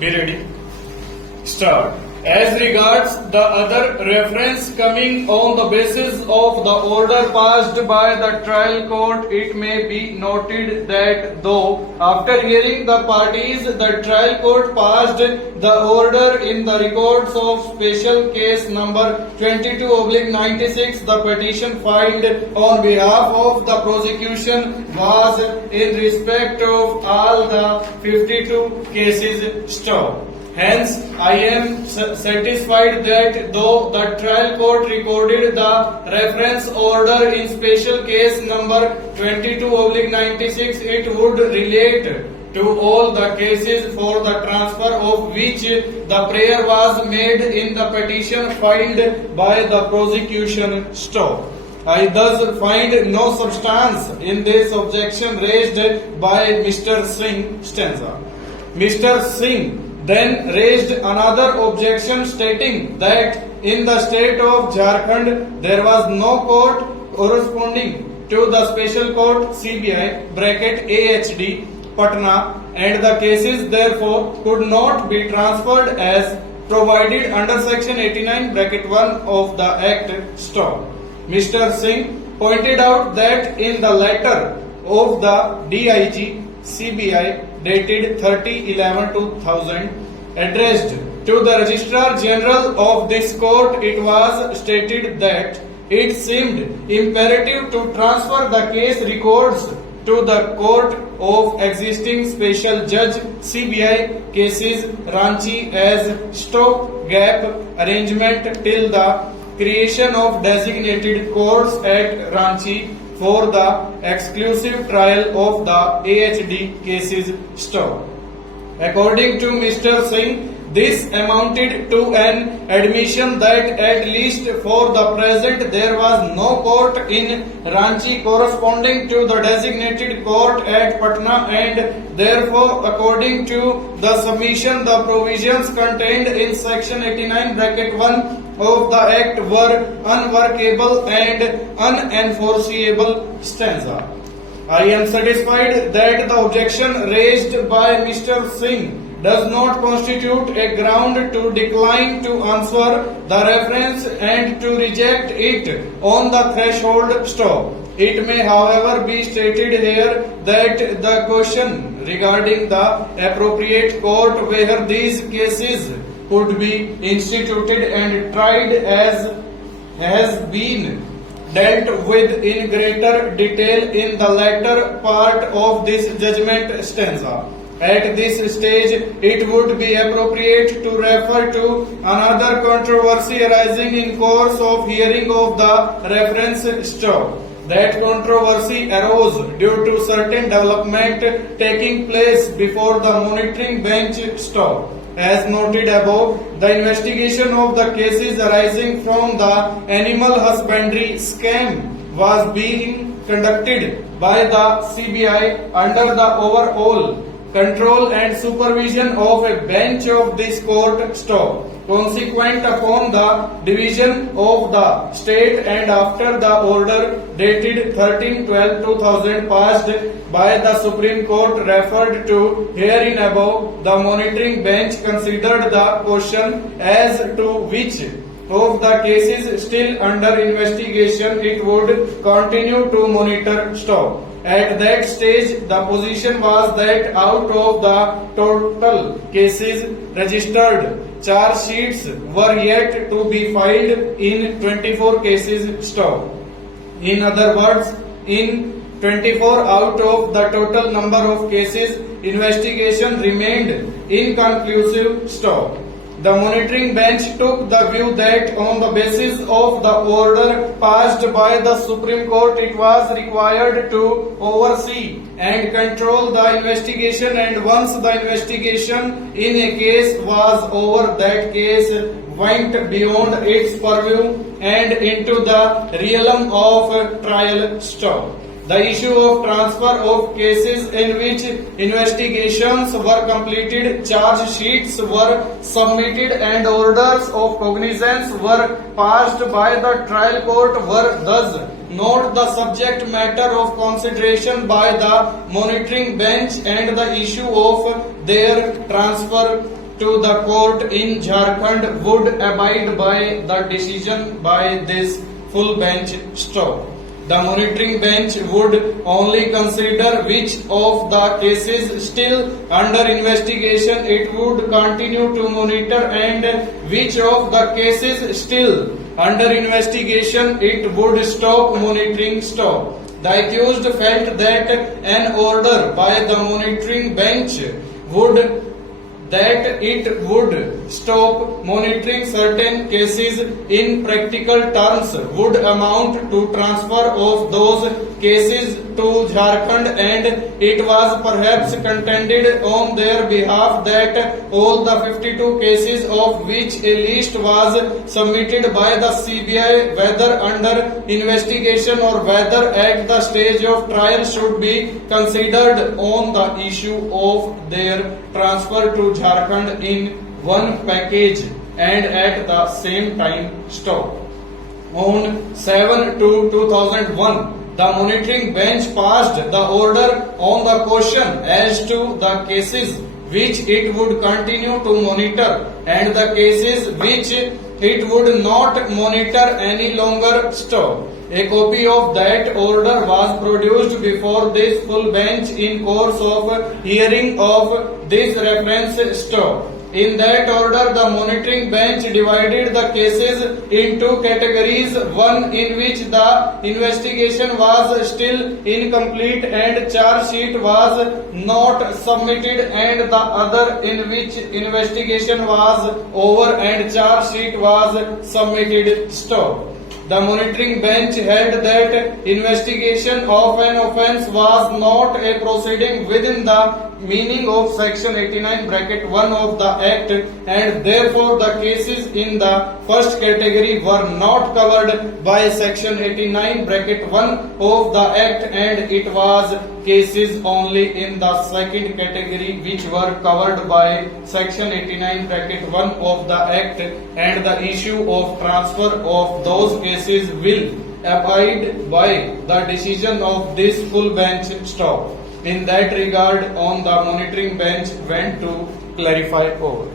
Be ready. Start. As regards the other reference coming on the basis of the order passed by the trial court, it may be noted that though after hearing the parties, the trial court passed the order in the records of special case number 22/96, the petition filed on behalf of the prosecution was in respect of all the 52 cases stopped. Hence, I am satisfied that though the trial court recorded the reference order in special case number 22/96, it would relate to all the cases for the transfer of which the prayer was made in the petition filed by the prosecution stop. I thus find no substance in this objection raised by Mr. Singh stanza. Mr. Singh then raised another objection stating that in the state of Jharkhand there was no court corresponding to the special court CBI (AHD) Patna, and the cases therefore could not be transferred as provided under section 89(1) of the Act stop. Mr. Singh pointed out that in the letter of the DIG CBI dated 30/11/2000 addressed to the Registrar General of this court, it was stated that it seemed imperative to transfer the case records to the court of existing special judge CBI cases Ranchi as stopgap arrangement till the creation of designated courts at Ranchi for the exclusive trial of the AHD cases stop. According to Mr. Singh, this amounted to an admission that at least for the present there was no court in Ranchi corresponding to the designated court at Patna, and therefore according to the submission the provisions contained in section 89(1) of the Act were unworkable and unenforceable stanza. I am satisfied that the objection raised by Mr. Singh does not constitute a ground to decline to answer the reference and to reject it on the threshold stop. It may, however, be stated here that the question regarding the appropriate court where these cases could be instituted and tried as has been dealt with in greater detail in the latter part of this judgment stanza. At this stage, it would be appropriate to refer to another controversy arising in course of hearing of the reference stop. That controversy arose due to certain development taking place before the monitoring bench stop. As noted above, the investigation of the cases arising from the animal husbandry scam was being conducted by the CBI under the overall control and supervision of a bench of this court stop. Consequent upon the division of the state and after the order dated 13/12/2000 passed by the Supreme Court referred to herein above, the monitoring bench considered the question as to which of the cases still under investigation it would continue to monitor stop. At that stage, the position was that out of the total cases registered, charge sheets were yet to be filed in 24 cases stop. In other words, in 24 out of the total number of cases, investigation remained inconclusive stop. The monitoring bench took the view that on the basis of the order passed by the Supreme Court, it was required to oversee and control the investigation, and once the investigation in a case was over, that case went beyond its purview and into the realm of trial stop. The issue of transfer of cases in which investigations were completed, charge sheets were submitted and orders of cognizance were passed by the trial court were thus not the subject matter of consideration by the monitoring bench, and the issue of their transfer to the court in Jharkhand would abide by the decision by this full bench stop. The monitoring bench would only consider which of the cases still under investigation it would continue to monitor and which of the cases still under investigation it would stop monitoring. The accused felt that an order by the monitoring bench would stop monitoring certain cases in practical terms would amount to transfer of those cases to Jharkhand, and it was perhaps contended on their behalf that all the 52 cases of which a list was submitted by the CBI, whether under investigation or whether at the stage of trial, should be considered on the issue of their transfer to Jharkhand in one package and at the same time stop. On 7/2/2001, the monitoring bench passed the order on the question as to the cases which it would continue to monitor and the cases which it would not monitor any longer stop. A copy of that order was produced before this full bench in course of hearing of this reference stop. In that order, the monitoring bench divided the cases into categories: one in which the investigation was still incomplete and charge sheet was not submitted, and the other in which investigation was over and charge sheet was submitted. Stop. The monitoring bench held that investigation of an offence was not a proceeding within the meaning of section 89(1) of the Act, and therefore the cases in the first category were not covered by section 89(1) of the Act, and it was cases only in the second category which were covered by section 89(1) of the Act, and the issue of transfer of those cases will abide by the decision of this full bench stop. In that regard, on the monitoring bench went to clarify all.